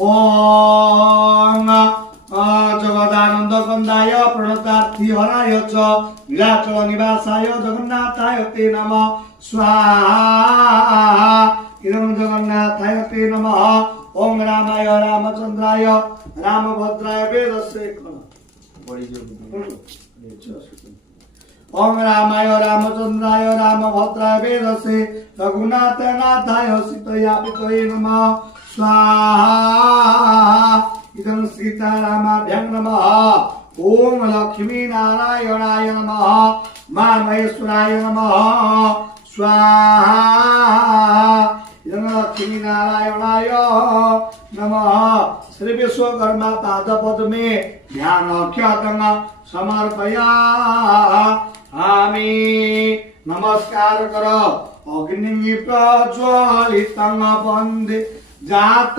ओम जगदानंद कंदाय प्रणतार्थी हराय च नीलाचल निवासाय जगन्नाथाय ते नमः स्वाहा इदं जगन्नाथाय ते नमः ओम रामाय रामचंद्राय रामभद्राय वेदसे ओम रामाय रामचंद्राय रामभद्राय वेदसे रघुनाथाय सीतयापितये नमः स्वाहा इदं सीतारामाभ्यां नमः ओम लक्ष्मी नारायणाय नमः महेश्वराय नमः स्वाहा इदं लक्ष्मी नारायणाय नमः श्री विश्वकर्मा पादपद्मे ध्यान ख्यातं समर्पयामि नमस्कार कर अग्नि प्रज्वलितं वन्दे जात